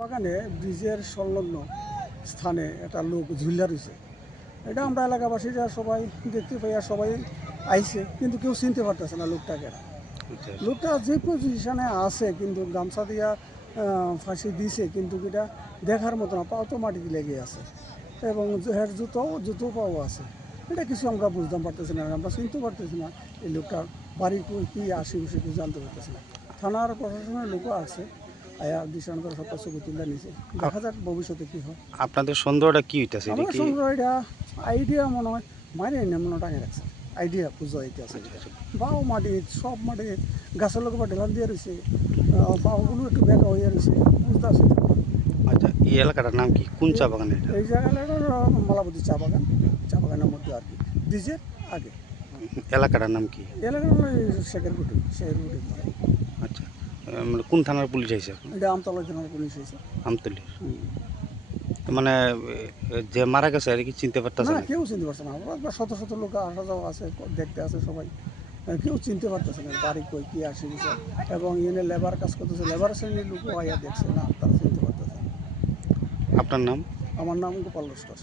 বাগানে ব্রিজের সংলগ্ন স্থানে একটা লোক ঝুলিয়া রয়েছে। এটা আমরা এলাকাবাসীরা সবাই দেখতে পাই আর সবাই আইছে, কিন্তু কেউ চিনতে পারতেছে না লোকটাকে। লোকটা যে পজিশনে আছে কিন্তু গামছা দিয়া ফাঁসি দিছে, কিন্তু এটা দেখার মতো না, পাও তো মাটিতে লেগে আছে এবং এর জুতো পাও আছে। এটা কিছু আমরা বুঝতে পারতেছি না, আমরা চিনতে পারতেছি না এই লোকটার বাড়ি কী আশেপাশে কিছু জানতে পারতেছি না। থানার প্রশাসনের লোকও আছে, আয়া দৃষ্টান করে সব ছবি তুলে নিছে। দেখা যাক ভবিষ্যতে কী হয়। আপনাদের সন্দেহটা কি হইতেছে? আমার সঙ্গে এটা আইডিয়া মনে হয় মারে না মনে টাঙে রাখছে, আইডিয়া পুজো হইতে আছে। বাও মাটি সব মাটি গাছের লোক বা ঢেলান দিয়ে রয়েছে, বাউগুলো একটু বেঁকা হয়ে রয়েছে, বুঝতে আছে। আচ্ছা, এই এলাকাটার নাম কি? কোন চা বাগান এটা? এই জায়গাটার মালাবতী চা বাগানের মধ্যে আর কি, ব্রিজের আগে। এলাকাটার নাম কি? এলাকার শেখের গুটি। আচ্ছা, মানে কোন থানার পুলিশ আইছে? এটা আমতলা থানার পুলিশ হয়েছে। আমতলী। মানে যে মারা গেছে আর কি চিনতে পারতেছে না, না? কেউ চিনতে পারছে না। আমরা শত শত লোক আসা যাওয়া আছে, দেখতে আছে সবাই, কেউ চিনতে পারতেছে না বাড়ি কই কী আসে বিষয়। এবং এনে লেবার কাজ করতেছে, লেবার শ্রেণীর লোকও আইয়া দেখছে না, তারা চিনতে পারতেছে না। আপনার নাম? আমার নাম গোপাল লস্কর।